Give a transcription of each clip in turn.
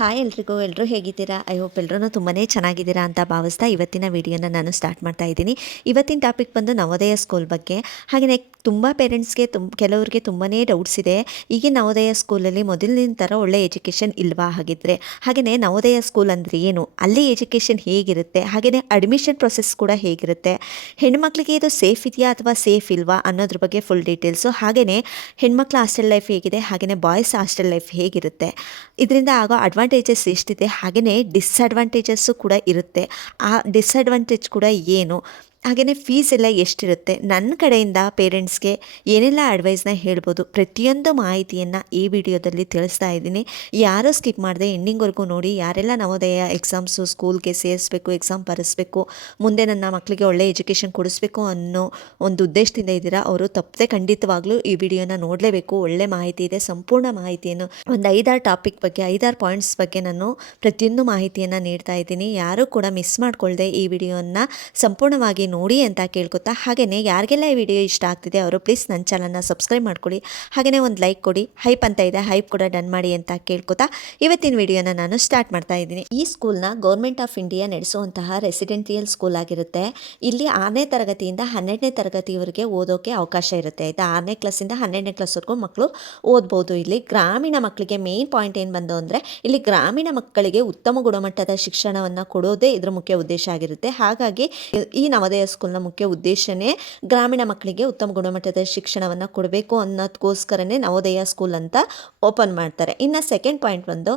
Hi ಎಲ್ರಿಗೂ, ಎಲ್ಲರೂ ಹೇಗಿದ್ದೀರಾ? ಐ ಹೋಪ್ ಎಲ್ಲರೂ ತುಂಬಾ ಚೆನ್ನಾಗಿದ್ದೀರಾ ಅಂತ ಭಾವಿಸ್ತಾ ಇವತ್ತಿನ ವಿಡಿಯೋನ ನಾನು ಸ್ಟಾರ್ಟ್ ಮಾಡ್ತಾ ಇದ್ದೀನಿ. ಇವತ್ತಿನ ಟಾಪಿಕ್ ಬಂದು ನವೋದಯ ಸ್ಕೂಲ್ ಬಗ್ಗೆ. ಹಾಗೆಯೇ ತುಂಬ ಪೇರೆಂಟ್ಸ್ಗೆ ಕೆಲವರಿಗೆ ತುಂಬಾ ಡೌಟ್ಸ್ ಇದೆ. ಈಗಿನ ನವೋದಯ ಸ್ಕೂಲಲ್ಲಿ ಮೊದಲಿನ ಥರ ಒಳ್ಳೆ ಎಜುಕೇಷನ್ ಇಲ್ವಾ ಹಾಗಿದ್ರೆ? ಹಾಗೆಯೇ ನವೋದಯ ಸ್ಕೂಲ್ ಅಂದರೆ ಏನು, ಅಲ್ಲಿ ಎಜುಕೇಷನ್ ಹೇಗಿರುತ್ತೆ, ಹಾಗೆಯೇ ಅಡ್ಮಿಷನ್ ಪ್ರೊಸೆಸ್ ಕೂಡ ಹೇಗಿರುತ್ತೆ, ಹೆಣ್ಮಕ್ಳಿಗೆ ಇದು ಸೇಫ್ ಇದೆಯಾ ಅಥವಾ ಸೇಫ್ ಇಲ್ವಾ ಅನ್ನೋದ್ರ ಬಗ್ಗೆ ಫುಲ್ ಡೀಟೇಲ್ಸು, ಹಾಗೆಯೇ ಹೆಣ್ಮಕ್ಳ ಹಾಸ್ಟೆಲ್ ಲೈಫ್ ಹೇಗಿದೆ, ಹಾಗೆಯೇ ಬಾಯ್ಸ್ ಹಾಸ್ಟೆಲ್ ಲೈಫ್ ಹೇಗಿರುತ್ತೆ, ಇದರಿಂದ ಆಗೋ ಅಡ್ವಾಂಟೇಜಸ್ ಎಷ್ಟಿದೆ, ಹಾಗೆಯೇ ಡಿಸ್ಅಡ್ವಾಂಟೇಜಸ್ಸು ಕೂಡ ಇರುತ್ತೆ. ಆ ಡಿಸ್ಅಡ್ವಾಂಟೇಜ್ ಕೂಡ ಏನು, ಹಾಗೆಯೇ ಫೀಸ್ ಎಲ್ಲ ಎಷ್ಟಿರುತ್ತೆ, ನನ್ನ ಕಡೆಯಿಂದ ಪೇರೆಂಟ್ಸ್ಗೆ ಏನೆಲ್ಲ ಅಡ್ವೈಸ್ನ ಹೇಳ್ಬೋದು, ಪ್ರತಿಯೊಂದು ಮಾಹಿತಿಯನ್ನು ಈ ವಿಡಿಯೋದಲ್ಲಿ ತಿಳಿಸ್ತಾ ಇದ್ದೀನಿ. ಯಾರೂ ಸ್ಕಿಪ್ ಮಾಡದೆ ಎಂಡಿಂಗ್ವರೆಗೂ ನೋಡಿ. ಯಾರೆಲ್ಲ ನವೋದಯ ಎಕ್ಸಾಮ್ಸು ಸ್ಕೂಲ್ಗೆ ಸೇರಿಸ್ಬೇಕು, ಎಕ್ಸಾಮ್ ಬರೆಸ್ಬೇಕು, ಮುಂದೆ ನನ್ನ ಮಕ್ಕಳಿಗೆ ಒಳ್ಳೆ ಎಜುಕೇಷನ್ ಕೊಡಿಸ್ಬೇಕು ಅನ್ನೋ ಒಂದು ಉದ್ದೇಶದಿಂದ ಇದ್ದೀರಾ, ಅವರು ತಪ್ಪದೆ ಖಂಡಿತವಾಗ್ಲೂ ಈ ವಿಡಿಯೋನ ನೋಡಲೇಬೇಕು. ಒಳ್ಳೆ ಮಾಹಿತಿ ಇದೆ, ಸಂಪೂರ್ಣ ಮಾಹಿತಿಯನ್ನು ಒಂದು 5-6 ಟಾಪಿಕ್ ಬಗ್ಗೆ 5-6 ಪಾಯಿಂಟ್ಸ್ ಬಗ್ಗೆ ನಾನು ಪ್ರತಿಯೊಂದು ಮಾಹಿತಿಯನ್ನು ನೀಡ್ತಾ ಇದ್ದೀನಿ. ಯಾರೂ ಕೂಡ ಮಿಸ್ ಮಾಡ್ಕೊಳ್ದೆ ಈ ವಿಡಿಯೋನ ಸಂಪೂರ್ಣವಾಗಿ ನೋಡಿ ಅಂತ ಕೇಳ್ಕೊತಾ, ಹಾಗೆಯೇ ಯಾರಿಗೆಲ್ಲ ಈ ವಿಡಿಯೋ ಇಷ್ಟ ಆಗ್ತಿದೆ ಅವರು ಪ್ಲೀಸ್ ನನ್ನ ಚಾನಲ್ನ ಸಬ್ಸ್ಕ್ರೈಬ್ ಮಾಡ್ಕೊಳ್ಳಿ, ಹಾಗೆಯೇ ಒಂದು ಲೈಕ್ ಕೊಡಿ. ಹೈಪ್ ಅಂತ ಇದೆ, ಹೈಪ್ ಕೂಡ ಡನ್ ಮಾಡಿ ಅಂತ ಕೇಳ್ಕೊತಾ ಇವತ್ತಿನ ವಿಡಿಯೋನ ನಾನು ಸ್ಟಾರ್ಟ್ ಮಾಡ್ತಾ ಇದ್ದೀನಿ. ಈ ಸ್ಕೂಲ್ನ ಗೌರ್ಮೆಂಟ್ ಆಫ್ ಇಂಡಿಯಾ ನಡೆಸುವಂತಹ ರೆಸಿಡೆನ್ಷಿಯಲ್ ಸ್ಕೂಲ್ ಆಗಿರುತ್ತೆ. ಇಲ್ಲಿ 6ನೇ ತರಗತಿಯಿಂದ 12ನೇ ತರಗತಿವರೆಗೆ ಓದೋಕೆ ಅವಕಾಶ ಇರುತ್ತೆ ಆಯಿತಾ. 6ನೇ ಕ್ಲಾಸಿಂದ 12ನೇ ಕ್ಲಾಸ್ವರೆಗೂ ಮಕ್ಕಳು ಓದ್ಬೋದು. ಇಲ್ಲಿ ಗ್ರಾಮೀಣ ಮಕ್ಕಳಿಗೆ ಮೇನ್ ಪಾಯಿಂಟ್ ಏನು ಬಂದು ಅಂದರೆ, ಇಲ್ಲಿ ಗ್ರಾಮೀಣ ಮಕ್ಕಳಿಗೆ ಉತ್ತಮ ಗುಣಮಟ್ಟದ ಶಿಕ್ಷಣವನ್ನು ಕೊಡೋದೇ ಇದರ ಮುಖ್ಯ ಉದ್ದೇಶ ಆಗಿರುತ್ತೆ. ಹಾಗಾಗಿ ಈ ನವೋದಯ ಸ್ಕೂಲ್ನ ಮುಖ್ಯ ಉದ್ದೇಶನೇ ಗ್ರಾಮೀಣ ಮಕ್ಕಳಿಗೆ ಉತ್ತಮ ಗುಣಮಟ್ಟದ ಶಿಕ್ಷಣವನ್ನು ಕೊಡಬೇಕು ಅನ್ನೋದಕ್ಕೋಸ್ಕರನೇ ನವೋದಯ ಸ್ಕೂಲ್ ಅಂತ ಓಪನ್ ಮಾಡ್ತಾರೆ. ಇನ್ನು ಸೆಕೆಂಡ್ ಪಾಯಿಂಟ್ ಬಂದು,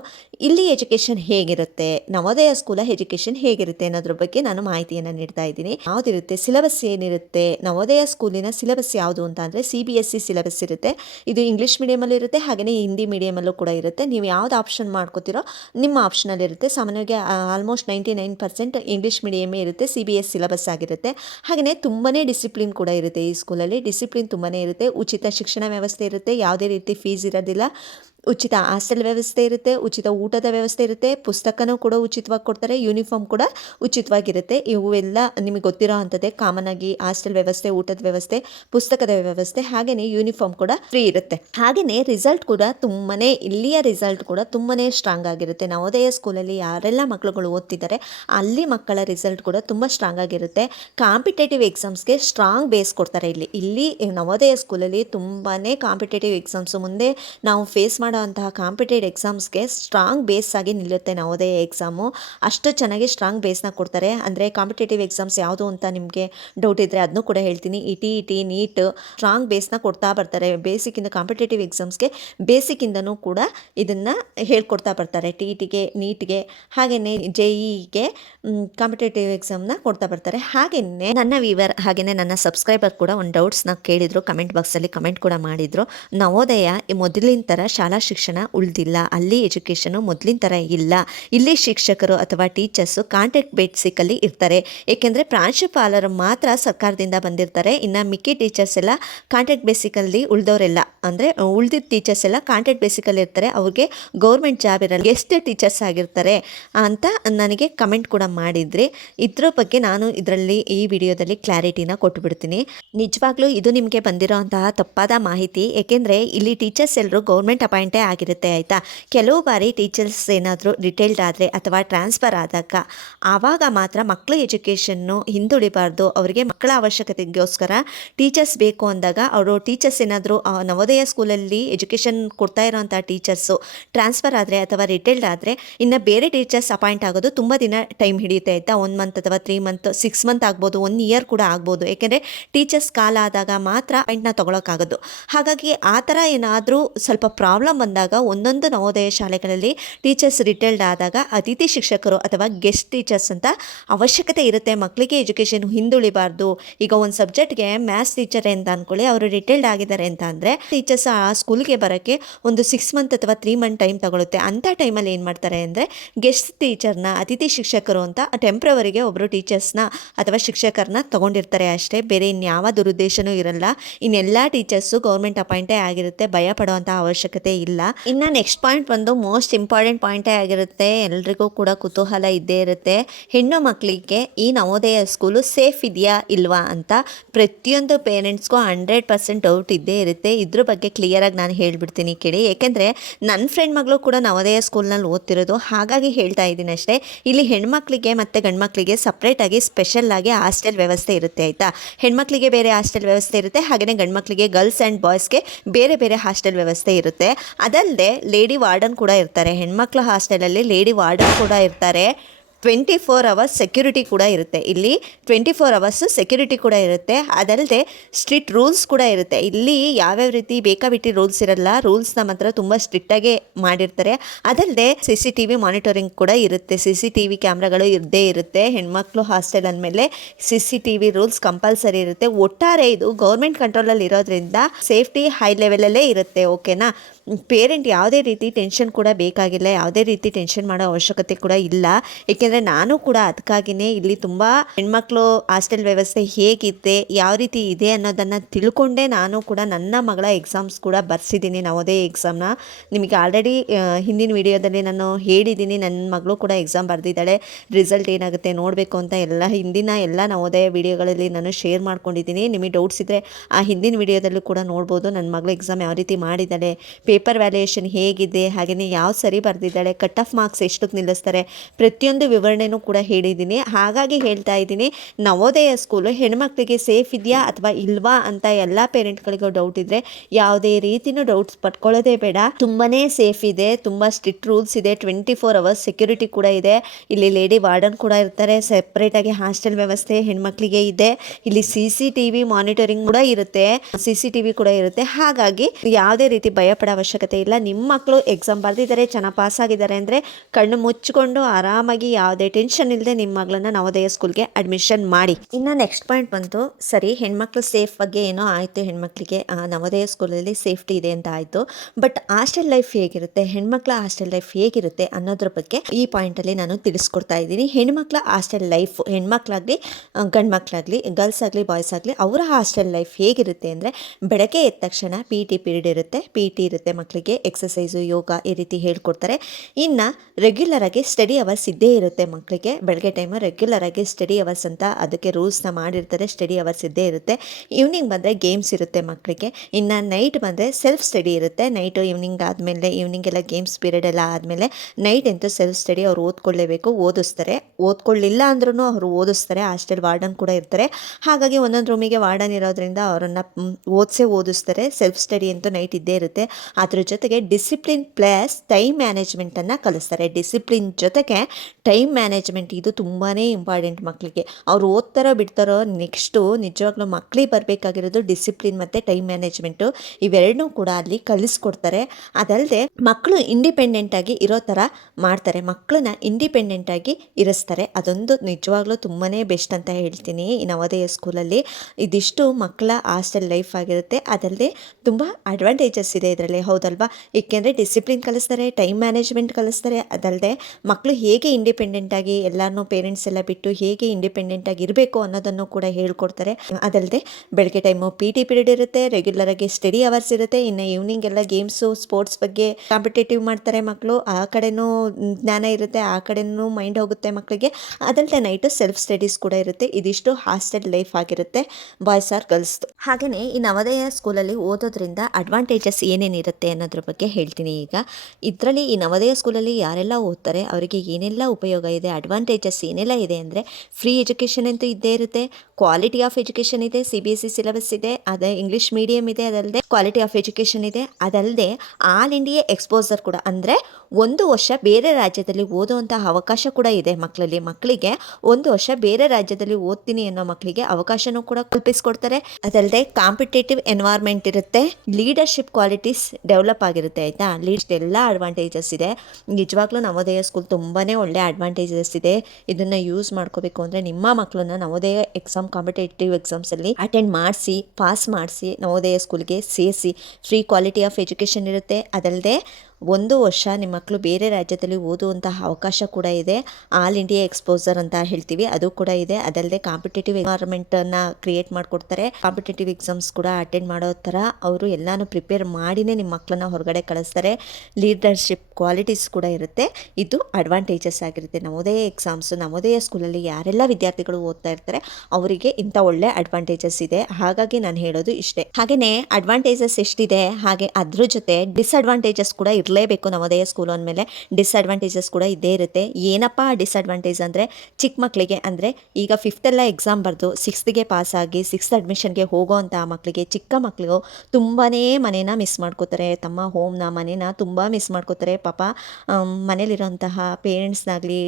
ಇಲ್ಲಿ ಎಜುಕೇಷನ್ ಹೇಗಿರುತ್ತೆ, ನವೋದಯ ಸ್ಕೂಲ ಎಜುಕೇಷನ್ ಹೇಗಿರುತ್ತೆ ಅನ್ನೋದ್ರ ಬಗ್ಗೆ ನಾನು ಮಾಹಿತಿಯನ್ನು ನೀಡ್ತಾ ಇದ್ದೀನಿ. ಯಾವುದಿರುತ್ತೆ, ಸಿಲೆಬಸ್ ಏನಿರುತ್ತೆ, ನವೋದಯ ಸ್ಕೂಲಿನ ಸಿಲೆಬಸ್ ಯಾವುದು ಅಂತ ಅಂದರೆ CBSE ಸಿಲೆಬಸ್ ಇರುತ್ತೆ. ಇದು ಇಂಗ್ಲೀಷ್ ಮೀಡಿಯಮಲ್ಲಿ ಇರುತ್ತೆ, ಹಾಗೆಯೇ ಹಿಂದಿ ಮೀಡಿಯಮಲ್ಲೂ ಕೂಡ ಇರುತ್ತೆ. ನೀವು ಯಾವ್ದು ಆಪ್ಷನ್ ಮಾಡ್ಕೋತಿರೋ ನಿಮ್ಮ ಆಪ್ಷನಲ್ಲಿ ಇರುತ್ತೆ. ಸಾಮಾನ್ಯವಾಗಿ ಆಲ್ಮೋಸ್ಟ್ 99% ಇಂಗ್ಲೀಷ್ ಮೀಡಿಯಮೇ ಇರುತ್ತೆ, CBSE ಸಿಲೆಬಸ್ ಆಗಿರುತ್ತೆ. ಹಾಗೆಯೇ ತುಂಬಾ ಡಿಸಿಪ್ಲಿನ್ ಕೂಡ ಇರುತ್ತೆ. ಈ ಸ್ಕೂಲಲ್ಲಿ ಡಿಸಿಪ್ಲಿನ್ ತುಂಬಾ ಇರುತ್ತೆ. ಉಚಿತ ಶಿಕ್ಷಣ ವ್ಯವಸ್ಥೆ ಇರುತ್ತೆ, ಯಾವುದೇ ರೀತಿ ಫೀಸ್ ಇರೋದಿಲ್ಲ. ಉಚಿತ ಹಾಸ್ಟೆಲ್ ವ್ಯವಸ್ಥೆ ಇರುತ್ತೆ, ಉಚಿತ ಊಟದ ವ್ಯವಸ್ಥೆ ಇರುತ್ತೆ, ಪುಸ್ತಕನೂ ಕೂಡ ಉಚಿತವಾಗಿ ಕೊಡ್ತಾರೆ, ಯೂನಿಫಾರ್ಮ್ ಕೂಡ ಉಚಿತವಾಗಿರುತ್ತೆ. ಇವೆಲ್ಲ ನಿಮಗೆ ಗೊತ್ತಿರೋ ಅಂಥದ್ದೇ. ಕಾಮನ್ ಆಗಿ ಹಾಸ್ಟೆಲ್ ವ್ಯವಸ್ಥೆ, ಊಟದ ವ್ಯವಸ್ಥೆ, ಪುಸ್ತಕದ ವ್ಯವಸ್ಥೆ, ಹಾಗೆಯೇ ಯೂನಿಫಾರ್ಮ್ ಕೂಡ ಫ್ರೀ ಇರುತ್ತೆ. ಹಾಗೆಯೇ ರಿಸಲ್ಟ್ ಕೂಡ ಇಲ್ಲಿಯ ರಿಸಲ್ಟ್ ಕೂಡ ತುಂಬಾ ಸ್ಟ್ರಾಂಗ್ ಆಗಿರುತ್ತೆ. ನವೋದಯ ಸ್ಕೂಲಲ್ಲಿ ಯಾರೆಲ್ಲ ಮಕ್ಕಳುಗಳು ಓದ್ತಿದ್ದಾರೆ ಅಲ್ಲಿ ಮಕ್ಕಳ ರಿಸಲ್ಟ್ ಕೂಡ ತುಂಬ ಸ್ಟ್ರಾಂಗ್ ಆಗಿರುತ್ತೆ. ಕಾಂಪಿಟೇಟಿವ್ ಎಕ್ಸಾಮ್ಸ್ಗೆ ಸ್ಟ್ರಾಂಗ್ ಬೇಸ್ ಕೊಡ್ತಾರೆ. ಇಲ್ಲಿ ನವೋದಯ ಸ್ಕೂಲಲ್ಲಿ ತುಂಬಾ ಕಾಂಪಿಟೇಟಿವ್ ಎಕ್ಸಾಮ್ಸು ಮುಂದೆ ನಾವು ಫೇಸ್ ಅಂತಹ ಕಾಂಪಿಟೇಟಿವ್ ಎಕ್ಸಾಮ್ಸ್ಗೆ ಸ್ಟ್ರಾಂಗ್ ಬೇಸ್ ಆಗಿ ನಿಲ್ಲುತ್ತೆ ನವೋದಯ ಎಕ್ಸಾಮು. ಅಷ್ಟು ಚೆನ್ನಾಗಿ ಸ್ಟ್ರಾಂಗ್ ಬೇಸ್ನ ಕೊಡ್ತಾರೆ. ಅಂದರೆ ಕಾಂಪಿಟೇಟಿವ್ ಎಕ್ಸಾಮ್ಸ್ ಯಾವುದು ಅಂತ ನಿಮಗೆ ಡೌಟ್ ಇದ್ದರೆ ಅದನ್ನು ಕೂಡ ಹೇಳ್ತೀನಿ. TET, ನೀಟ್ ಸ್ಟ್ರಾಂಗ್ ಬೇಸ್ನ ಕೊಡ್ತಾ ಬರ್ತಾರೆ. ಬೇಸಿಕ್ಕಿಂದ ಕಾಂಪಿಟೇಟಿವ್ ಎಕ್ಸಾಮ್ಸ್ಗೆ ಬೇಸಿಕ್ಕಿಂದನೂ ಕೂಡ ಇದನ್ನು ಹೇಳ್ಕೊಡ್ತಾ ಬರ್ತಾರೆ. TETಗೆ, ನೀಟ್ಗೆ, ಹಾಗೆಯೇ JEEಗೆ ಕಾಂಪಿಟೇಟಿವ್ ಎಕ್ಸಾಮ್ನ ಕೊಡ್ತಾ ಬರ್ತಾರೆ. ಹಾಗೆಯೇ ನನ್ನ ವ್ಯೂವರ್ ಹಾಗೆಯೇ ನನ್ನ ಸಬ್ಸ್ಕ್ರೈಬರ್ ಕೂಡ ಒಂದು ಡೌಟ್ಸ್ನ ಕೇಳಿದರು, ಕಮೆಂಟ್ ಬಾಕ್ಸಲ್ಲಿ ಕಮೆಂಟ್ ಕೂಡ ಮಾಡಿದರು. ನವೋದಯ ಮೊದಲಿನ ಥರ ಶಾಲಾ ಶಿಕ್ಷಣ ಉಳಿದಿಲ್ಲ, ಅಲ್ಲಿ ಎಜುಕೇಷನು ಮೊದಲಿನ ಥರ ಇಲ್ಲ. ಇಲ್ಲಿ ಶಿಕ್ಷಕರು ಅಥವಾ ಟೀಚರ್ಸು ಕಾಂಟ್ರಾಕ್ಟ್ ಬೇಸಿಕಲ್ಲಿ ಇರ್ತಾರೆ. ಏಕೆಂದರೆ ಪ್ರಾಂಶುಪಾಲರು ಮಾತ್ರ ಸರ್ಕಾರದಿಂದ ಬಂದಿರ್ತಾರೆ. ಇನ್ನು ಮಿಕ್ಕಿ ಟೀಚರ್ಸ್ ಎಲ್ಲ ಕಾಂಟ್ರಾಕ್ಟ್ ಬೇಸಿಕಲ್ಲಿ ಉಳಿದವರೆಲ್ಲ, ಅಂದರೆ ಉಳಿದಿದ್ದ ಟೀಚರ್ಸ್ ಎಲ್ಲ ಕಾಂಟ್ರಾಕ್ಟ್ ಬೇಸಿಕಲ್ಲಿ ಇರ್ತಾರೆ. ಅವ್ರಿಗೆ ಗೌರ್ಮೆಂಟ್ ಜಾಬ್ ಇರಲ್ಲ, ಗೆಸ್ಟ್ ಟೀಚರ್ಸ್ ಆಗಿರ್ತಾರೆ ಅಂತ ನನಗೆ ಕಮೆಂಟ್ ಕೂಡ ಮಾಡಿದ್ರಿ. ಇದ್ರ ಬಗ್ಗೆ ನಾನು ಈ ವಿಡಿಯೋದಲ್ಲಿ ಕ್ಲಾರಿಟಿನ ಕೊಟ್ಟುಬಿಡ್ತೀನಿ. ನಿಜವಾಗ್ಲೂ ಇದು ನಿಮಗೆ ಬಂದಿರೋ ಅಂತಹ ತಪ್ಪಾದ ಮಾಹಿತಿ. ಏಕೆಂದರೆ ಇಲ್ಲಿ ಟೀಚರ್ಸ್ ಎಲ್ಲರೂ ಗೌರ್ಮೆಂಟ್ ಅಪಾಯಿಂಟೇ ಆಗಿರುತ್ತೆ ಆಯಿತಾ. ಕೆಲವು ಬಾರಿ ಟೀಚರ್ಸ್ ಏನಾದರೂ ರಿಟೈರ್ಡ್ ಆದರೆ ಅಥವಾ ಟ್ರಾನ್ಸ್ಫರ್ ಆದಾಗ ಆವಾಗ ಮಾತ್ರ ಮಕ್ಕಳ ಎಜುಕೇಷನ್ನು ಹಿಂದುಳಿಬಾರ್ದು. ಅವರಿಗೆ ಮಕ್ಕಳ ಅವಶ್ಯಕತೆಗೋಸ್ಕರ ಟೀಚರ್ಸ್ ಬೇಕು ಅಂದಾಗ ಅವರು ಟೀಚರ್ಸ್ ಏನಾದರೂ ನವೋದಯ ಸ್ಕೂಲಲ್ಲಿ ಎಜುಕೇಷನ್ ಕೊಡ್ತಾ ಇರೋಂಥ ಟೀಚರ್ಸು ಟ್ರಾನ್ಸ್ಫರ್ ಆದರೆ ಅಥವಾ ರಿಟೈರ್ಡ್ ಆದರೆ ಇನ್ನು ಬೇರೆ ಟೀಚರ್ಸ್ ಅಪಾಯಿಂಟ್ ಆಗೋದು ತುಂಬ ದಿನ ಟೈಮ್ ಹಿಡಿಯುತ್ತೆ ಆಯಿತಾ. 1 ಮಂತ್ ಅಥವಾ 3 ಮಂತ್ 6 ಮಂತ್ ಆಗ್ಬೋದು, 1 ಇಯರ್ ಕೂಡ ಆಗ್ಬೋದು. ಏಕೆಂದರೆ ಟೀಚರ್ಸ್ ಕಾಲ ಆದಾಗ ಮಾತ್ರ ಅಪಾಯಿಂಟ್ನ ತೊಗೊಳಕ್ಕಾಗೋದು. ಹಾಗಾಗಿ ಆ ಥರ ಏನಾದರೂ ಸ್ವಲ್ಪ ಪ್ರಾಬ್ಲಮ್ ಬಂದಾಗ ಒಂದೊಂದು ನವೋದಯ ಶಾಲೆಗಳಲ್ಲಿ ಟೀಚರ್ಸ್ ರಿಟೈರ್ಡ್ ಆದಾಗ ಅತಿಥಿ ಶಿಕ್ಷಕರು ಅಥವಾ ಗೆಸ್ಟ್ ಟೀಚರ್ಸ್ ಅಂತ ಅವಶ್ಯಕತೆ ಇರುತ್ತೆ. ಮಕ್ಕಳಿಗೆ ಎಜುಕೇಷನ್ ಹಿಂದುಳಿಬಾರ್ದು. ಈಗ ಒಂದು ಸಬ್ಜೆಕ್ಟ್ಗೆ ಮ್ಯಾಥ್ಸ್ ಟೀಚರ್ ಅಂತ ಅಂದ್ಕೊಳ್ಳಿ, ಅವರು ರಿಟೈರ್ಡ್ ಆಗಿದ್ದಾರೆ ಅಂತ ಅಂದರೆ ಟೀಚರ್ಸ್ ಆ ಸ್ಕೂಲ್ಗೆ ಬರೋಕ್ಕೆ ಒಂದು 6 ಮಂತ್ ಅಥವಾ 3 ಮಂತ್ ಟೈಮ್ ತಗೊಳುತ್ತೆ. ಅಂಥ ಟೈಮಲ್ಲಿ ಏನು ಮಾಡ್ತಾರೆ ಅಂದರೆ ಗೆಸ್ಟ್ ಟೀಚರ್ನ, ಅತಿಥಿ ಶಿಕ್ಷಕರು ಅಂತ ಟೆಂಪ್ರವರಿಗೆ ಒಬ್ಬರು ಟೀಚರ್ಸ್ನ ಅಥವಾ ಶಿಕ್ಷಕರನ್ನ ತೊಗೊಂಡಿರ್ತಾರೆ ಅಷ್ಟೇ. ಬೇರೆ ಇನ್ಯಾವ ದುರುದ್ದೇಶನೂ ಇರಲ್ಲ. ಇನ್ನೆಲ್ಲ ಟೀಚರ್ಸು ಗೌರ್ಮೆಂಟ್ ಅಪಾಯಿಂಟೇ ಆಗಿರುತ್ತೆ, ಭಯ ಪಡುವಂಥ ಅವಶ್ಯಕತೆ ಇಲ್ಲ. ಇಲ್ಲ. ಇನ್ನು ನೆಕ್ಸ್ಟ್ ಪಾಯಿಂಟ್ ಬಂದು ಮೋಸ್ಟ್ ಇಂಪಾರ್ಟೆಂಟ್ ಪಾಯಿಂಟೇ ಆಗಿರುತ್ತೆ, ಎಲ್ರಿಗೂ ಕೂಡ ಕುತೂಹಲ ಇದ್ದೇ ಇರುತ್ತೆ. ಹೆಣ್ಣು ಮಕ್ಕಳಿಗೆ ಈ ನವೋದಯ ಸ್ಕೂಲು ಸೇಫ್ ಇದೆಯಾ ಇಲ್ವಾ ಅಂತ ಪ್ರತಿಯೊಂದು ಪೇರೆಂಟ್ಸ್ಗೂ 100% ಡೌಟ್ ಇದ್ದೇ ಇರುತ್ತೆ. ಇದ್ರ ಬಗ್ಗೆ ಕ್ಲಿಯರಾಗಿ ನಾನು ಹೇಳ್ಬಿಡ್ತೀನಿ ಕೇಳಿ. ಏಕೆಂದರೆ ನನ್ನ ಫ್ರೆಂಡ್ ಮಗಳು ಕೂಡ ನವೋದಯ ಸ್ಕೂಲ್ನಲ್ಲಿ ಓದ್ತಿರೋದು, ಹಾಗಾಗಿ ಹೇಳ್ತಾ ಇದ್ದೀನಿ ಅಷ್ಟೇ. ಇಲ್ಲಿ ಹೆಣ್ಮಕ್ಳಿಗೆ ಮತ್ತು ಗಂಡ್ಮಕ್ಳಿಗೆ ಸಪ್ರೇಟಾಗಿ ಸ್ಪೆಷಲ್ಲಾಗಿ ಹಾಸ್ಟೆಲ್ ವ್ಯವಸ್ಥೆ ಇರುತ್ತೆ ಆಯಿತಾ. ಹೆಣ್ಮಕ್ಳಿಗೆ ಬೇರೆ ಹಾಸ್ಟೆಲ್ ವ್ಯವಸ್ಥೆ ಇರುತ್ತೆ, ಹಾಗೆಯೇ ಗಂಡ್ಮಕ್ಳಿಗೆ ಗರ್ಲ್ಸ್ ಆ್ಯಂಡ್ ಬಾಯ್ಸ್ಗೆ ಬೇರೆ ಬೇರೆ ಹಾಸ್ಟೆಲ್ ವ್ಯವಸ್ಥೆ ಇರುತ್ತೆ. ಅದಲ್ಲದೆ ಲೇಡಿ ವಾರ್ಡನ್ ಕೂಡ ಇರ್ತಾರೆ. ಹೆಣ್ಮಕ್ಳ ಹಾಸ್ಟೆಲಲ್ಲಿ ಲೇಡಿ ವಾರ್ಡನ್ ಕೂಡ ಇರ್ತಾರೆ. 24 ಅವರ್ಸ್ ಸೆಕ್ಯೂರಿಟಿ ಕೂಡ ಇರುತ್ತೆ. ಇಲ್ಲಿ 24 ಅವರ್ಸು ಸೆಕ್ಯೂರಿಟಿ ಕೂಡ ಇರುತ್ತೆ. ಅದಲ್ಲದೆ ಸ್ಟ್ರಿಕ್ಟ್ ರೂಲ್ಸ್ ಕೂಡ ಇರುತ್ತೆ. ಇಲ್ಲಿ ಯಾವ್ಯಾವ ರೀತಿ ಬೇಕಾಬಿಟ್ಟಿ ರೂಲ್ಸ್ ಇರಲ್ಲ, ರೂಲ್ಸ್ನ ಮಾತ್ರ ತುಂಬ ಸ್ಟ್ರಿಕ್ಟಾಗಿ ಮಾಡಿರ್ತಾರೆ. ಅದಲ್ಲದೆ CCTV ಮಾನಿಟರಿಂಗ್ ಕೂಡ ಇರುತ್ತೆ. CCTV ಕ್ಯಾಮ್ರಾಗಳು ಇದ್ದೇ ಇರುತ್ತೆ. ಹೆಣ್ಮಕ್ಳು ಹಾಸ್ಟೆಲ್ ಅಂದಮೇಲೆ CCTV ರೂಲ್ಸ್ ಕಂಪಲ್ಸರಿ ಇರುತ್ತೆ. ಒಟ್ಟಾರೆ ಇದು ಗೌರ್ಮೆಂಟ್ ಕಂಟ್ರೋಲಲ್ಲಿ ಇರೋದ್ರಿಂದ ಸೇಫ್ಟಿ ಹೈ ಲೆವೆಲಲ್ಲೇ ಇರುತ್ತೆ. ಓಕೆನಾ. ಪೇರೆಂಟ್ ಯಾವುದೇ ರೀತಿ ಟೆನ್ಷನ್ ಕೂಡ ಬೇಕಾಗಿಲ್ಲ, ಯಾವುದೇ ರೀತಿ ಟೆನ್ಷನ್ ಮಾಡೋ ಅವಶ್ಯಕತೆ ಕೂಡ ಇಲ್ಲ. ಏಕೆಂದರೆ ನಾನು ಕೂಡ ಅದಕ್ಕಾಗಿಯೇ ಇಲ್ಲಿ ತುಂಬ ಹೆಣ್ಮಕ್ಳು ಹಾಸ್ಟೆಲ್ ವ್ಯವಸ್ಥೆ ಹೇಗಿದೆ, ಯಾವ ರೀತಿ ಇದೆ ಅನ್ನೋದನ್ನು ತಿಳ್ಕೊಂಡೇ ನಾನು ಕೂಡ ನನ್ನ ಮಗಳ ಎಕ್ಸಾಮ್ಸ್ ಕೂಡ ಬರ್ಸಿದ್ದೀನಿ, ನವೋದಯ ಎಕ್ಸಾಮ್ನ. ನಿಮಗೆ ಆಲ್ರೆಡಿ ಹಿಂದಿನ ವಿಡಿಯೋದಲ್ಲಿ ನಾನು ಹೇಳಿದ್ದೀನಿ, ನನ್ನ ಮಗಳು ಕೂಡ ಎಕ್ಸಾಮ್ ಬರೆದಿದ್ದಾಳೆ. ರಿಸಲ್ಟ್ ಏನಾಗುತ್ತೆ ನೋಡಬೇಕು ಅಂತ ಹಿಂದಿನ ಎಲ್ಲ ನವೋದಯ ವಿಡಿಯೋಗಳಲ್ಲಿ ನಾನು ಶೇರ್ ಮಾಡ್ಕೊಂಡಿದ್ದೀನಿ. ನಿಮಗೆ ಡೌಟ್ಸ್ ಇದ್ದರೆ ಆ ಹಿಂದಿನ ವಿಡಿಯೋದಲ್ಲೂ ಕೂಡ ನೋಡ್ಬೋದು. ನನ್ನ ಮಗಳು ಎಕ್ಸಾಮ್ ಯಾವ ರೀತಿ ಮಾಡಿದ್ದಾಳೆ, ಪೇಪರ್ ವ್ಯಾಲ್ಯೂಯೇಷನ್ ಹೇಗಿದೆ, ಹಾಗೆಯೇ ಯಾವ ಸರಿ ಬರೆದಿದ್ದಾಳೆ, ಕಟ್ ಆಫ್ ಮಾರ್ಕ್ಸ್ ಎಷ್ಟಕ್ಕೆ ನಿಲ್ಲಿಸ್ತಾರೆ, ಪ್ರತಿಯೊಂದು ವಿವರಣೆನೂ ಕೂಡ ಹೇಳಿದ್ದೀನಿ. ಹಾಗಾಗಿ ಹೇಳ್ತಾ ಇದ್ದೀನಿ, ನವೋದಯ ಸ್ಕೂಲು ಹೆಣ್ಮಕ್ಳಿಗೆ ಸೇಫ್ ಇದೆಯಾ ಅಥವಾ ಇಲ್ವಾ ಅಂತ ಎಲ್ಲ ಪೇರೆಂಟ್ಗಳಿಗೂ ಡೌಟ್ ಇದ್ದರೆ ಯಾವುದೇ ರೀತಿಯೂ ಡೌಟ್ಸ್ ಪಟ್ಕೊಳ್ಳೋದೇ ಬೇಡ. ತುಂಬಾ ಸೇಫ್ ಇದೆ, ತುಂಬ ಸ್ಟ್ರಿಕ್ಟ್ ರೂಲ್ಸ್ ಇದೆ, 24 ಅವರ್ಸ್ ಸೆಕ್ಯೂರಿಟಿ ಕೂಡ ಇದೆ. ಇಲ್ಲಿ ಲೇಡಿ ವಾರ್ಡನ್ ಕೂಡ ಇರ್ತಾರೆ. ಸೆಪ್ರೇಟಾಗಿ ಹಾಸ್ಟೆಲ್ ವ್ಯವಸ್ಥೆ ಹೆಣ್ಮಕ್ಳಿಗೆ ಇದೆ. ಇಲ್ಲಿ CCTV ಮಾನಿಟರಿಂಗ್ ಕೂಡ ಇರುತ್ತೆ, CCTV ಕೂಡ ಇರುತ್ತೆ. ಹಾಗಾಗಿ ಯಾವುದೇ ರೀತಿ ಭಯಪಡೋ ಅವಶ್ಯಕತೆ ಇಲ್ಲ. ನಿಮ್ಮ ಮಕ್ಕಳು ಎಕ್ಸಾಮ್ ಬರೆದಿದ್ದಾರೆ, ಚೆನ್ನಾಗಿ ಪಾಸ್ ಆಗಿದ್ದಾರೆ ಅಂದರೆ ಕಣ್ಣು ಮುಚ್ಚಿಕೊಂಡು ಆರಾಮಾಗಿ ಯಾವುದೇ ಟೆನ್ಷನ್ ಇಲ್ಲದೆ ನಿಮ್ಮ ಮಗಳನ್ನ ನವೋದಯ ಸ್ಕೂಲ್ಗೆ ಅಡ್ಮಿಷನ್ ಮಾಡಿ. ಇನ್ನು ನೆಕ್ಸ್ಟ್ ಪಾಯಿಂಟ್ ಬಂತು, ಸರಿ ಹೆಣ್ಮಕ್ಳು ಸೇಫ್ ಬಗ್ಗೆ ಏನೋ ಆಯಿತು, ಹೆಣ್ಮಕ್ಳಿಗೆ ನವೋದಯ ಸ್ಕೂಲಲ್ಲಿ ಸೇಫ್ಟಿ ಇದೆ ಅಂತ ಆಯಿತು. ಬಟ್ ಹಾಸ್ಟೆಲ್ ಲೈಫ್ ಹೇಗಿರುತ್ತೆ, ಹೆಣ್ಮಕ್ಳ ಹಾಸ್ಟೆಲ್ ಲೈಫ್ ಹೇಗಿರುತ್ತೆ ಅನ್ನೋದ್ರ ಬಗ್ಗೆ ಈ ಪಾಯಿಂಟಲ್ಲಿ ನಾನು ತಿಳಿಸ್ಕೊಡ್ತಾ ಇದ್ದೀನಿ. ಹೆಣ್ಮಕ್ಳ ಹಾಸ್ಟೆಲ್ ಲೈಫ್, ಹೆಣ್ಮಕ್ಳಾಗಲಿ ಗಂಡ್ಮಕ್ಳಾಗಲಿ, ಗರ್ಲ್ಸ್ ಆಗಲಿ ಬಾಯ್ಸ್ ಆಗಲಿ, ಅವರ ಹಾಸ್ಟೆಲ್ ಲೈಫ್ ಹೇಗಿರುತ್ತೆ ಅಂದರೆ ಬೆಳಗ್ಗೆ ಎದ್ದ ತಕ್ಷಣ PT ಪೀರಿಯಡ್ ಇರುತ್ತೆ, PT ಇರುತ್ತೆ ಮಕ್ಕಳಿಗೆ, ಎಕ್ಸಸೈಸು ಯೋಗ ಈ ರೀತಿ ಹೇಳ್ಕೊಡ್ತಾರೆ. ಇನ್ನು ರೆಗ್ಯುಲರಾಗಿ ಸ್ಟಡಿ ಅವರ್ಸ್ ಇದ್ದೇ ಇರುತ್ತೆ ಮಕ್ಕಳಿಗೆ. ಬೆಳಗ್ಗೆ ಟೈಮು ರೆಗ್ಯುಲರಾಗಿ ಸ್ಟಡಿ ಅವರ್ಸ್ ಅಂತ ಅದಕ್ಕೆ ರೂಲ್ಸ್ನ ಮಾಡಿರ್ತಾರೆ, ಸ್ಟಡಿ ಅವರ್ಸ್ ಇದ್ದೇ ಇರುತ್ತೆ. ಈವ್ನಿಂಗ್ ಬಂದರೆ ಗೇಮ್ಸ್ ಇರುತ್ತೆ ಮಕ್ಕಳಿಗೆ. ಇನ್ನು ನೈಟ್ ಬಂದರೆ ಸೆಲ್ಫ್ ಸ್ಟಡಿ ಇರುತ್ತೆ. ನೈಟು ಈವ್ನಿಂಗ್ ಆದಮೇಲೆ, ಈವ್ನಿಂಗ್ ಎಲ್ಲ ಗೇಮ್ಸ್ ಪೀರಿಯಡ್ ಎಲ್ಲ ಆದಮೇಲೆ ನೈಟ್ ಅಂತೂ ಸೆಲ್ಫ್ ಸ್ಟಡಿ ಅವ್ರು ಓದ್ಕೊಳ್ಳೇಬೇಕು, ಓದಿಸ್ತಾರೆ. ಓದ್ಕೊಳ್ಳಿಲ್ಲ ಅಂದ್ರೂ ಅವರು ಓದಿಸ್ತಾರೆ. ಹಾಸ್ಟೆಲ್ ವಾರ್ಡನ್ ಕೂಡ ಇರ್ತಾರೆ. ಹಾಗಾಗಿ ಒಂದೊಂದು ರೂಮಿಗೆ ವಾರ್ಡನ್ ಇರೋದ್ರಿಂದ ಅವರನ್ನು ಓದಿಸ್ತಾರೆ. ಸೆಲ್ಫ್ ಸ್ಟಡಿ ಅಂತೂ ನೈಟ್ ಇದ್ದೇ ಇರುತ್ತೆ. ಅದ್ರ ಜೊತೆಗೆ ಡಿಸಿಪ್ಲಿನ್ ಪ್ಲಸ್ ಟೈಮ್ ಮ್ಯಾನೇಜ್ಮೆಂಟನ್ನು ಕಲಿಸ್ತಾರೆ. ಡಿಸಿಪ್ಲಿನ್ ಜೊತೆಗೆ ಟೈಮ್ ಮ್ಯಾನೇಜ್ಮೆಂಟ್, ಇದು ತುಂಬಾ ಇಂಪಾರ್ಟೆಂಟ್ ಮಕ್ಕಳಿಗೆ. ಅವ್ರು ಓದ್ತಾರೋ ಬಿಡ್ತಾರೋ, ನೆಕ್ಸ್ಟು ನಿಜವಾಗ್ಲೂ ಮಕ್ಕಳಿಗೆ ಬರಬೇಕಾಗಿರೋದು ಡಿಸಿಪ್ಲಿನ್ ಮತ್ತು ಟೈಮ್ ಮ್ಯಾನೇಜ್ಮೆಂಟು. ಇವೆರಡನ್ನೂ ಕೂಡ ಅಲ್ಲಿ ಕಲಿಸ್ಕೊಡ್ತಾರೆ. ಅದಲ್ಲದೆ ಮಕ್ಕಳು ಇಂಡಿಪೆಂಡೆಂಟಾಗಿ ಇರೋ ಥರ ಮಾಡ್ತಾರೆ, ಮಕ್ಕಳನ್ನ ಇಂಡಿಪೆಂಡೆಂಟಾಗಿ ಇರಿಸ್ತಾರೆ. ಅದೊಂದು ನಿಜವಾಗ್ಲೂ ತುಂಬಾ ಬೆಸ್ಟ್ ಅಂತ ಹೇಳ್ತೀನಿ ಈ ನವೋದಯ ಸ್ಕೂಲಲ್ಲಿ. ಇದಿಷ್ಟು ಮಕ್ಕಳ ಹಾಸ್ಟೆಲ್ ಲೈಫ್ ಆಗಿರುತ್ತೆ. ಅದಲ್ಲದೆ ತುಂಬ ಅಡ್ವಾಂಟೇಜಸ್ ಇದೆ ಇದರಲ್ಲಿ, ಹೌದಲ್ವಾ. ಏಕೆಂದರೆ ಡಿಸಿಪ್ಲಿನ್ ಕಲಿಸ್ತಾರೆ, ಟೈಮ್ ಮ್ಯಾನೇಜ್ಮೆಂಟ್ ಕಲಿಸ್ತಾರೆ. ಅದಲ್ಲದೆ ಮಕ್ಕಳು ಹೇಗೆ ಇಂಡಿಪೆಂಡೆಂಟಾಗಿ ಎಲ್ಲನೂ ಪೇರೆಂಟ್ಸ್ ಎಲ್ಲ ಬಿಟ್ಟು ಹೇಗೆ ಇಂಡಿಪೆಂಡೆಂಟಾಗಿ ಇರಬೇಕು ಅನ್ನೋದನ್ನು ಕೂಡ ಹೇಳ್ಕೊಡ್ತಾರೆ. ಅದಲ್ಲದೆ ಬೆಳಗ್ಗೆ ಟೈಮು PT ಪೀರಿಯಡ್ ಇರುತ್ತೆ, ರೆಗ್ಯುಲರಾಗಿ ಸ್ಟಡಿ ಅವರ್ಸ್ ಇರುತ್ತೆ. ಇನ್ನು ಈವ್ನಿಂಗ್ ಎಲ್ಲ ಗೇಮ್ಸು ಸ್ಪೋರ್ಟ್ಸ್ ಬಗ್ಗೆ ಕಾಂಪಿಟೇಟಿವ್ ಮಾಡ್ತಾರೆ ಮಕ್ಕಳು. ಆ ಕಡೆನೂ ಜ್ಞಾನ ಇರುತ್ತೆ, ಆ ಕಡೆನೂ ಮೈಂಡ್ ಹೋಗುತ್ತೆ ಮಕ್ಕಳಿಗೆ. ಅದಲ್ಲದೆ ನೈಟು ಸೆಲ್ಫ್ ಸ್ಟಡೀಸ್ ಕೂಡ ಇರುತ್ತೆ. ಇದಿಷ್ಟು ಹಾಸ್ಟೆಲ್ ಲೈಫ್ ಆಗಿರುತ್ತೆ ಬಾಯ್ಸ್ ಆರ್ ಗರ್ಲ್ಸ್ದು. ಹಾಗೆಯೇ ಈ ನವೋದಯ ಸ್ಕೂಲಲ್ಲಿ ಓದೋದ್ರಿಂದ ಅಡ್ವಾಂಟೇಜಸ್ ಏನೇನಿರುತ್ತೆ ಅನ್ನೋದ್ರ ಬಗ್ಗೆ ಹೇಳ್ತೀನಿ ಈಗ. ಇದರಲ್ಲಿ ಈ ನವೋದಯ ಸ್ಕೂಲಲ್ಲಿ ಯಾರೆಲ್ಲ ಓದ್ತಾರೆ ಅವರಿಗೆ ಏನೆಲ್ಲ ಉಪಯೋಗ ಇದೆ, ಅಡ್ವಾಂಟೇಜಸ್ ಏನೆಲ್ಲ ಇದೆ ಅಂದರೆ ಫ್ರೀ ಎಜುಕೇಷನ್ ಅಂತೂ ಇದ್ದೇ ಇರುತ್ತೆ, ಕ್ವಾಲಿಟಿ ಆಫ್ ಎಜುಕೇಷನ್ ಇದೆ, CBSE ಸಿಲೆಬಸ್ ಇದೆ, ಅದೇ ಇಂಗ್ಲೀಷ್ ಮೀಡಿಯಮ್ ಇದೆ, ಅದಲ್ಲದೆ ಕ್ವಾಲಿಟಿ ಆಫ್ ಎಜುಕೇಷನ್ ಇದೆ. ಅದಲ್ಲದೆ ಆಲ್ ಇಂಡಿಯಾ ಎಕ್ಸ್ಪೋಸರ್ ಕೂಡ, ಅಂದರೆ 1 ವರ್ಷ ಬೇರೆ ರಾಜ್ಯದಲ್ಲಿ ಓದುವಂಥ ಅವಕಾಶ ಕೂಡ ಇದೆ ಮಕ್ಕಳಿಗೆ 1 ವರ್ಷ ಬೇರೆ ರಾಜ್ಯದಲ್ಲಿ ಓದ್ತೀನಿ ಅನ್ನೋ ಮಕ್ಕಳಿಗೆ ಅವಕಾಶನೂ ಕೂಡ ಕಲ್ಪಿಸ್ಕೊಡ್ತಾರೆ. ಅದಲ್ಲದೆ ಕಾಂಪಿಟೇಟಿವ್ ಎನ್ವೈರ್ಮೆಂಟ್ ಇರುತ್ತೆ, ಲೀಡರ್ಶಿಪ್ ಕ್ವಾಲಿಟೀಸ್ ಡೆವಲಪ್ ಆಗಿರುತ್ತೆ ಆಯಿತಾ. ಎಲ್ಲ ಅಡ್ವಾಂಟೇಜಸ್ ಇದೆ. ನಿಜವಾಗ್ಲೂ ನವೋದಯ ಸ್ಕೂಲ್ ತುಂಬಾ ಒಳ್ಳೆ ಅಡ್ವಾಂಟೇಜಸ್ ಇದೆ. ಇದನ್ನು ಯೂಸ್ ಮಾಡ್ಕೋಬೇಕು ಅಂದರೆ ನಿಮ್ಮ ಮಕ್ಕಳನ್ನ ನವೋದಯ ಎಕ್ಸಾಮ್, ಕಾಂಪಿಟೇಟಿವ್ ಎಕ್ಸಾಮ್ಸಲ್ಲಿ ಅಟೆಂಡ್ ಮಾಡಿಸಿ, ಪಾಸ್ ಮಾಡಿಸಿ, ನವೋದಯ ಸ್ಕೂಲ್ಗೆ ಸೇರಿಸಿ. ಫ್ರೀ ಕ್ವಾಲಿಟಿ ಆಫ್ ಎಜುಕೇಷನ್ ಇರುತ್ತೆ. ಅದಲ್ಲದೆ 1 ವರ್ಷ ನಿಮ್ಮ ಮಕ್ಕಳು ಬೇರೆ ರಾಜ್ಯದಲ್ಲಿ ಓದುವಂತಹ ಅವಕಾಶ ಕೂಡ ಇದೆ. ಆಲ್ ಇಂಡಿಯಾ ಎಕ್ಸ್ಪೋಜರ್ ಅಂತ ಹೇಳ್ತೀವಿ, ಅದು ಕೂಡ ಇದೆ. ಅದಲ್ಲದೆ ಕಾಂಪಿಟೇಟಿವ್ ಎನ್ವೈರನ್ಮೆಂಟನ್ನು ಕ್ರಿಯೇಟ್ ಮಾಡಿಕೊಡ್ತಾರೆ. ಕಾಂಪಿಟೇಟಿವ್ ಎಕ್ಸಾಮ್ಸ್ ಕೂಡ ಅಟೆಂಡ್ ಮಾಡೋ ಥರ ಅವರು ಎಲ್ಲನೂ ಪ್ರಿಪೇರ್ ಮಾಡಿನೇ ನಿಮ್ಮ ಮಕ್ಕಳನ್ನ ಹೊರಗಡೆ ಕಳಿಸ್ತಾರೆ. ಲೀಡರ್ಶಿಪ್ ಕ್ವಾಲಿಟೀಸ್ ಕೂಡ ಇರುತ್ತೆ. ಇದು ಅಡ್ವಾಂಟೇಜಸ್ ಆಗಿರುತ್ತೆ. ನವೋದಯ ಎಕ್ಸಾಮ್ಸು, ನವೋದಯ ಸ್ಕೂಲಲ್ಲಿ ಯಾರೆಲ್ಲ ವಿದ್ಯಾರ್ಥಿಗಳು ಓದ್ತಾ ಇರ್ತಾರೆ ಅವರಿಗೆ ಇಂಥ ಒಳ್ಳೆ ಅಡ್ವಾಂಟೇಜಸ್ ಇದೆ. ಹಾಗಾಗಿ ನಾನು ಹೇಳೋದು ಇಷ್ಟೇ. ಹಾಗೆಯೇ ಅಡ್ವಾಂಟೇಜಸ್ ಎಷ್ಟಿದೆ ಹಾಗೆ ಅದ್ರ ಜೊತೆ ಡಿಸ್ಅಡ್ವಾಂಟೇಜಸ್ ಕೂಡ ಇರಲೇಬೇಕು. ನವೋದಯ ಸ್ಕೂಲ್ ಅಂದಮೇಲೆ ಡಿಸ್ಅಡ್ವಾಂಟೇಜಸ್ ಕೂಡ ಇದ್ದೇ ಇರುತ್ತೆ. ಏನಪ್ಪ ಡಿಸ್ಅಡ್ವಾಂಟೇಜ್ ಅಂದರೆ, ಚಿಕ್ಕ ಮಕ್ಕಳಿಗೆ ಅಂದರೆ ಈಗ 5th ಎಲ್ಲ ಎಕ್ಸಾಮ್ ಬರೆದು 6th ಪಾಸಾಗಿ 6th ಅಡ್ಮಿಷನ್ಗೆ ಹೋಗೋವಂಥ ಮಕ್ಕಳಿಗೆ, ಚಿಕ್ಕ ಮಕ್ಕಳಿಗೂ ತುಂಬಾ ಮನೇನ ಮಿಸ್ ಮಾಡ್ಕೋತಾರೆ. ತಮ್ಮ ಹೋಮ್ನ, ಮನೇನ ತುಂಬ ಮಿಸ್ ಮಾಡ್ಕೋತಾರೆ. ಪಾಪ ಮನೇಲಿರೋಂತಹ ಪೇರೆಂಟ್ಸ್ನಾಗಲಿ,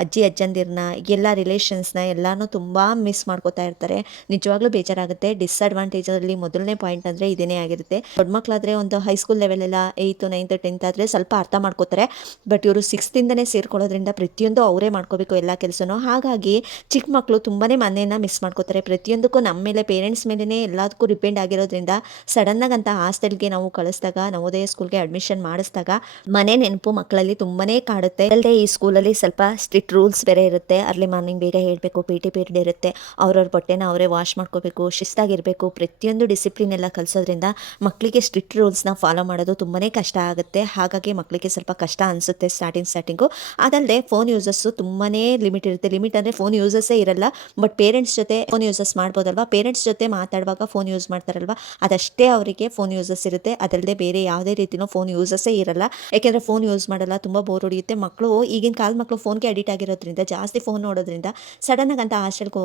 ಅಜ್ಜಿ ಅಜ್ಜಂದಿರನ್ನ, ಎಲ್ಲ ರಿಲೇಷನ್ಸ್ನ ಎಲ್ಲನೂ ತುಂಬ ಮಿಸ್ ಮಾಡ್ಕೋತಾ ಇರ್ತಾರೆ. ನಿಜವಾಗ್ಲೂ ಬೇಜಾರಾಗುತ್ತೆ. ಡಿಸ್ಅಡ್ವಾಂಟೇಜಲ್ಲಿ ಮೊದಲನೇ ಪಾಯಿಂಟ್ ಅಂದರೆ ಇದೇ ಆಗಿರುತ್ತೆ. ದೊಡ್ಡ ಮಕ್ಕಳಾದರೆ ಒಂದು ಹೈಸ್ಕೂಲ್ ಲೆವೆಲೆಲ್ಲ 8th 9th 10th ಆದರೆ ಸ್ವಲ್ಪ ಅರ್ಥ ಮಾಡ್ಕೋತಾರೆ. ಬಟ್ ಇವರು 6th ಸೇರ್ಕೊಳ್ಳೋದ್ರಿಂದ ಪ್ರತಿಯೊಂದು ಅವರೇ ಮಾಡ್ಕೋಬೇಕು ಎಲ್ಲ ಕೆಲಸನೂ. ಹಾಗಾಗಿ ಚಿಕ್ಕ ಮಕ್ಕಳು ತುಂಬಾ ಮನೆಯನ್ನು ಮಿಸ್ ಮಾಡ್ಕೋತಾರೆ. ಪ್ರತಿಯೊಂದಕ್ಕೂ ನಮ್ಮ ಮೇಲೆ, ಪೇರೆಂಟ್ಸ್ ಮೇಲೇ ಎಲ್ಲದಕ್ಕೂ ಡಿಪೆಂಡ್ ಆಗಿರೋದ್ರಿಂದ ಸಡನ್ನಾಗಿ ಅಂತ ಹಾಸ್ಟೆಲ್ಗೆ ನಾವು ಕಳಿಸಿದಾಗ, ನವೋದಯ ಸ್ಕೂಲ್ಗೆ ಅಡ್ಮಿಷನ್ ಮಾಡಿಸಿದಾಗ ಮನೆ ನೆನಪು ಮಕ್ಕಳಲ್ಲಿ ತುಂಬಾ ಕಾಡುತ್ತೆ. ಅಲ್ಲದೆ ಈ ಸ್ಕೂಲಲ್ಲಿ ಸ್ವಲ್ಪ ಸ್ಟ್ರಿಕ್ಟ್ ರೂಲ್ಸ್ ಬೇರೆ ಇರುತ್ತೆ. ಅರ್ಲಿ ಮಾರ್ನಿಂಗ್ ಬೇಗ ಹೇಳಬೇಕು, PT ಪೀರಿಯಡ್ ಇರುತ್ತೆ, ಅವ್ರವ್ರ ಬಟ್ಟೆನ ಅವರೇ ವಾಶ್ ಮಾಡ್ಕೋಬೇಕು, ಶಿಸ್ತಾಗಿರಬೇಕು. ಪ್ರತಿಯೊಂದು ಡಿಸಿಪ್ಲಿನ್ ಎಲ್ಲ ಕಲಿಸೋದ್ರಿಂದ ಮಕ್ಕಳಿಗೆ ಸ್ಟ್ರಿಕ್ಟ್ ರೂಲ್ಸ್ನ ಫಾಲೋ ಮಾಡೋದು ತುಂಬಾ ಕಷ್ಟ ಆಗುತ್ತೆ. ಹಾಗಾಗಿ ಮಕ್ಕಳಿಗೆ ಸ್ವಲ್ಪ ಕಷ್ಟ ಅನಿಸುತ್ತೆ ಸ್ಟಾರ್ಟಿಂಗು. ಅದಲ್ಲದೆ ಫೋನ್ ಯೂಸಸ್ಸು ತುಂಬಾ ಲಿಮಿಟ್ ಇರುತ್ತೆ. ಲಿಮಿಟ್ ಅಂದರೆ ಫೋನ್ ಯೂಸಸ್ಸೇ ಇರಲ್ಲ, ಬಟ್ ಪೇರೆಂಟ್ಸ್ ಜೊತೆ ಫೋನ್ ಯೂಸಸ್ ಮಾಡ್ಬೋದಲ್ವಾ. ಪೇರೆಂಟ್ಸ್ ಜೊತೆ ಮಾತಾಡುವಾಗ ಫೋನ್ ಯೂಸ್ ಮಾಡ್ತಾರಲ್ವ, ಅದಷ್ಟೇ ಅವರಿಗೆ ಫೋನ್ ಯೂಸಸ್ ಇರುತ್ತೆ. ಅದಲ್ಲದೆ ಬೇರೆ ಯಾವುದೇ ರೀತಿಯೂ ಫೋನ್ ಯೂಸಸ್ಸೇ ಇರಲ್ಲ. ಯಾಕೆಂದರೆ ಫೋನ್ ಯೂಸ್ ಮಾಡಲ್ಲ, ತುಂಬ ಬೋರ್ ಹೊಡೆಯುತ್ತೆ. ಮಕ್ಕಳು, ಈಗಿನ ಕಾಲದ ಮಕ್ಕಳು ಫೋನ್ಗೆ ಅಡಿಕ್ಟ್ ಆಗಿರೋದ್ರಿಂದ, ಜಾಸ್ತಿ ಫೋನ್ ನೋಡೋದ್ರಿಂದ ಸಡನ್ನಾಗಿ ಅಂತ ಹಾಸ್ಟೆಲ್ಗೆ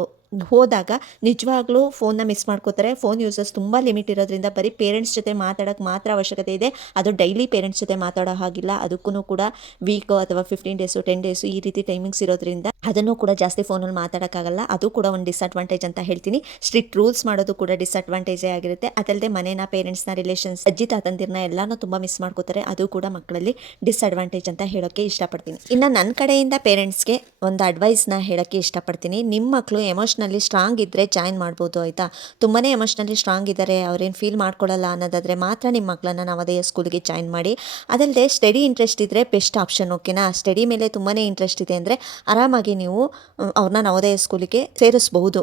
ಹೋದಾಗ ನಿಜವಾಗ್ಲೂ ಫೋನ್ನ ಮಿಸ್ ಮಾಡ್ಕೋತಾರೆ. ಫೋನ್ ಯೂಸಸ್ ತುಂಬ ಲಿಮಿಟ್ ಇರೋದ್ರಿಂದ ಬರೀ ಪೇರೆಂಟ್ಸ್ ಜೊತೆ ಮಾತಾಡೋಕ್ಕೆ ಮಾತ್ರ ಅವಶ್ಯಕತೆ ಇದೆ. ಅದು ಡೈಲಿ ಪೇರೆಂಟ್ಸ್ ಜೊತೆ ಮಾತಾಡೋ ಹಾಗಿಲ್ಲ. ಅದಕ್ಕೂ ಕೂಡ ವೀಕು ಅಥವಾ 15 ಡೇಸು 10 ಡೇಸು ಈ ರೀತಿ ಟೈಮಿಂಗ್ಸ್ ಇರೋದ್ರಿಂದ ಅದನ್ನು ಕೂಡ ಜಾಸ್ತಿ ಫೋನಲ್ಲಿ ಮಾತಾಡೋಕ್ಕಾಗಲ್ಲ. ಅದು ಕೂಡ ಒಂದು ಡಿಸ್ಅಡ್ವಾಂಟೇಜ್ ಅಂತ ಹೇಳ್ತೀನಿ. ಸ್ಟ್ರಿಕ್ಟ್ ರೂಲ್ಸ್ ಮಾಡೋದು ಕೂಡ ಡಿಸ್ಅಡ್ವಾಂಟೇಜೇ ಆಗಿರುತ್ತೆ. ಅದಲ್ಲದೆ ಮನೇನ, ಪೇರೆಂಟ್ಸ್ನ, ರಿಲೇಷನ್ಸ್, ಅಜ್ಜಿ ತಾತಂದಿರನ್ನ ಎಲ್ಲನೂ ತುಂಬ ಮಿಸ್ ಮಾಡ್ಕೋತಾರೆ. ಅದು ಕೂಡ ಮಕ್ಕಳಲ್ಲಿ ಡಿಸ್ಅಡ್ವಾಂಟೇಜ್ ಅಂತ ಹೇಳೋಕ್ಕೆ ಇಷ್ಟಪಡ್ತೀನಿ. ಇನ್ನು ನನ್ನ ಕಡೆಯಿಂದ ಪೇರೆಂಟ್ಸ್ಗೆ ಒಂದು ಅಡ್ವೈಸ್ನ ಹೇಳೋಕ್ಕೆ ಇಷ್ಟಪಡ್ತೀನಿ. ನಿಮ್ಮ ಮಕ್ಕಳು ಎಮೋಷ್ನಲಿ ಸ್ಟ್ರಾಂಗ್ ಇದ್ದರೆ ಜಾಯಿನ್ ಮಾಡ್ಬೋದು, ಆಯಿತಾ. ತುಂಬಾ ಎಮೋಷ್ನಲಿ ಸ್ಟ್ರಾಂಗ್ ಇದ್ದಾರೆ, ಅವ್ರೇನು ಫೀಲ್ ಮಾಡ್ಕೊಳ್ಳಲ್ಲ ಅನ್ನೋದಾದರೆ ಮಾತ್ರ ನಿಮ್ಮ ಮಕ್ಕಳನ್ನ ನವೋದಯ ಸ್ಕೂಲ್ಗೆ ಜಾಯಿನ್ ಮಾಡಿ. ಅದಲ್ಲದೆ ಸ್ಟಡಿ ಇಂಟ್ರೆಸ್ಟ್ ಇದ್ದರೆ ಬೆಸ್ಟ್ ಆಪ್ಷನ್, ಓಕೆನಾ. ಸ್ಟಡಿ ಮೇಲೆ ತುಂಬಾ ಇಂಟ್ರೆಸ್ಟ್ ಇದೆ ಅಂದರೆ ಆರಾಮಾಗಿ ನೀವು ಅವ್ರನ್ನ ನವೋದಯ ಸ್ಕೂಲಿಗೆ ಸೇರಿಸ್ಬೋದು.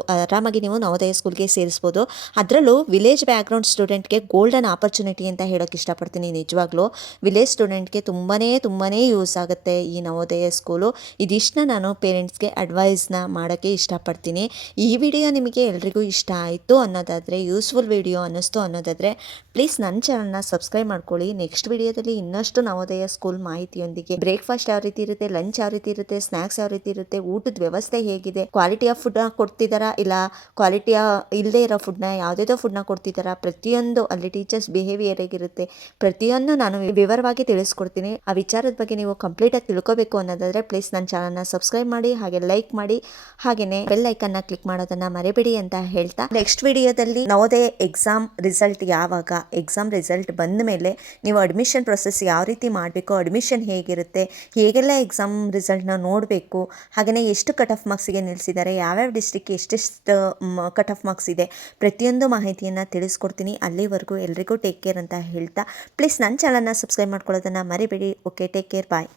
ಅದರಲ್ಲೂ ವಿಲೇಜ್ ಬ್ಯಾಕ್ಗ್ರೌಂಡ್ ಸ್ಟೂಡೆಂಟ್ಗೆ ಗೋಲ್ಡನ್ ಆಪರ್ಚುನಿಟಿ ಅಂತ ಹೇಳೋಕ್ಕೆ ಇಷ್ಟಪಡ್ತೀನಿ. ನಿಜವಾಗ್ಲೂ ವಿಲೇಜ್ ಸ್ಟೂಡೆಂಟ್ಗೆ ತುಂಬಾ ಯೂಸ್ ಆಗುತ್ತೆ ಈ ನವೋದಯ ಸ್ಕೂಲು. ಇದಿಷ್ಟನ್ನ ನಾನು ಪೇರೆಂಟ್ಸ್ಗೆ ಅಡ್ವೈಸ್ನ ಮಾಡೋಕ್ಕೆ ಇಷ್ಟಪಡ್ತೀನಿ. ಈ ವಿಡಿಯೋ ನಿಮಗೆ ಎಲ್ರಿಗೂ ಇಷ್ಟ ಆಯಿತು ಅನ್ನೋದಾದರೆ, ಯೂಸ್ಫುಲ್ ವಿಡಿಯೋ ಅನ್ನಿಸ್ತು ಅನ್ನೋದಾದರೆ ಪ್ಲೀಸ್ ನನ್ನ ಚಾನಲ್ನ ಸಬ್ಸ್ಕ್ರೈಬ್ ಮಾಡ್ಕೊಳ್ಳಿ. ನೆಕ್ಸ್ಟ್ ವಿಡಿಯೋದಲ್ಲಿ ಇನ್ನಷ್ಟು ನವೋದಯ ಸ್ಕೂಲ್ ಮಾಹಿತಿಯೊಂದಿಗೆ, ಬ್ರೇಕ್ಫಾಸ್ಟ್ ಯಾವ ರೀತಿ ಇರುತ್ತೆ, ಲಂಚ್ ಯಾವ ರೀತಿ ಇರುತ್ತೆ, ಸ್ನ್ಯಾಕ್ಸ್ ಯಾವ ರೀತಿ ಇರುತ್ತೆ, ಊಟದ ವ್ಯವಸ್ಥೆ ಹೇಗಿದೆ, ಕ್ವಾಲಿಟಿ ಆಫ್ ಫುಡ್ನ ಕೊಡ್ತಿದ್ದಾರಾ ಇಲ್ಲ ಕ್ವಾಲಿಟಿಯ ಇಲ್ಲದೆ ಇರೋ ಫುಡ್ನ, ಯಾವುದೇದೋ ಫುಡ್ನ ಕೊಡ್ತಿದ್ದಾರಾ, ಪ್ರತಿಯೊಂದು ಅಲ್ಲಿ ಟೀಚರ್ಸ್ ಬಿಹೇವಿಯರ್ ಹೇಗಿರುತ್ತೆ, ಪ್ರತಿಯೊಂದು ನಾನು ವಿವರವಾಗಿ ತಿಳಿಸ್ಕೊಡ್ತೀನಿ. ಆ ವಿಚಾರದ ಬಗ್ಗೆ ನೀವು ಕಂಪ್ಲೀಟಾಗಿ ತಿಳ್ಕೋಬೇಕು ಅನ್ನೋದಾದರೆ ಪ್ಲೀಸ್ ನನ್ನ ಚಾನಲ್ನ ಸಬ್ಸ್ಕ್ರೈಬ್ ಮಾಡಿ, ಹಾಗೆ ಲೈಕ್ ಮಾಡಿ, ಹಾಗೆಯೇ ಬೆಲ್ ಐಕನ್ನ ಕ್ಲಿಕ್ ಮಾಡೋದನ್ನು ಮರಿಬೇಡಿ ಅಂತ ಹೇಳ್ತಾ, ನೆಕ್ಸ್ಟ್ ವಿಡಿಯೋದಲ್ಲಿ ನವೋದಯ ಎಕ್ಸಾಮ್ ರಿಸಲ್ಟ್ ಯಾವಾಗ, ಎಕ್ಸಾಮ್ ರಿಸಲ್ಟ್ ಬಂದ ಮೇಲೆ ನೀವು ಅಡ್ಮಿಷನ್ ಪ್ರೊಸೆಸ್ ಯಾವ ರೀತಿ ಮಾಡಬೇಕು, ಅಡ್ಮಿಷನ್ ಹೇಗಿರುತ್ತೆ, ಹೇಗೆಲ್ಲ ಎಕ್ಸಾಮ್ ರಿಸಲ್ಟ್ನ ನೋಡಬೇಕು, ಹಾಗೆಯೇ ಎಷ್ಟು ಕಟ್ ಆಫ್ ಮಾರ್ಕ್ಸಿಗೆ ನಿಲ್ಲಿಸಿದ್ದಾರೆ, ಯಾವ್ಯಾವ ಡಿಸ್ಟ್ರಿಕ್ಗೆ ಎಷ್ಟೆಷ್ಟು ಕಟ್ ಆಫ್ ಮಾರ್ಕ್ಸ್ ಇದೆ, ಪ್ರತಿಯೊಂದು ಮಾಹಿತಿಯನ್ನು ತಿಳಿಸ್ಕೊಡ್ತೀನಿ. ಅಲ್ಲಿವರೆಗೂ ಎಲ್ರಿಗೂ ಟೇಕ್ ಕೇರ್ ಅಂತ ಹೇಳ್ತಾ, ಪ್ಲೀಸ್ ನನ್ನ ಚಾನಲ್ನ ಸಬ್ಸ್ಕ್ರೈಬ್ ಮಾಡ್ಕೊಳ್ಳೋದನ್ನು ಮರಿಬೇಡಿ. ಓಕೆ, ಟೇಕ್ ಕೇರ್, ಬಾಯ್.